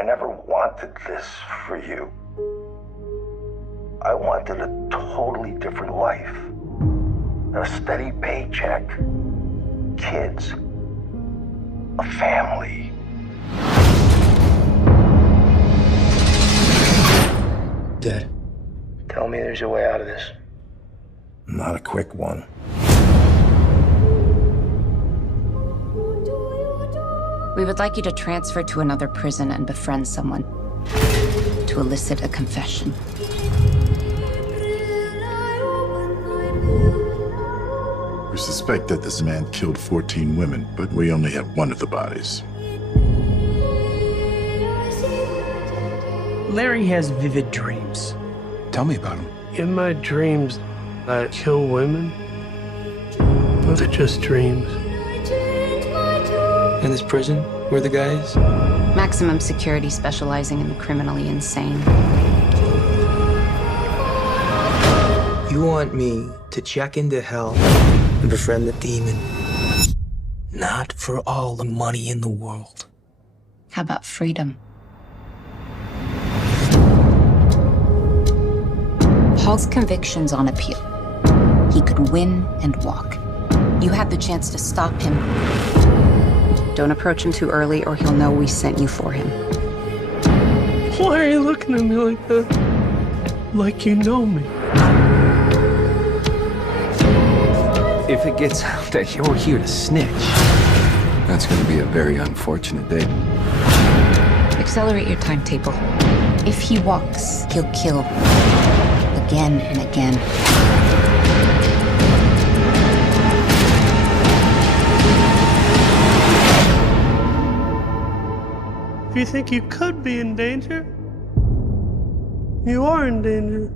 I never wanted this for you. I wanted a totally different life. A steady paycheck, kids, a family. Dad, tell me there's a way out of this. Not a quick one. We would like you to transfer to another prison and befriend someone to elicit a confession. We suspect that this man killed 14 women, but we only have one of the bodies. Larry has vivid dreams. Tell me about him. In my dreams, I kill women. But they're just dreams. In this prison, we're the guys? Maximum security specializing in the criminally insane. You want me to check into hell and befriend the demon? Not for all the money in the world. How about freedom? Paul's conviction's on appeal. He could win and walk. You had the chance to stop him. Don't approach him too early or he'll know we sent you for him. Why are you looking at me like that? Like you know me. If it gets out that you're here to snitch, that's going to be a very unfortunate day. Accelerate your timetable. If he walks, he'll kill. Again and again. If you think you could be in danger, you are in danger.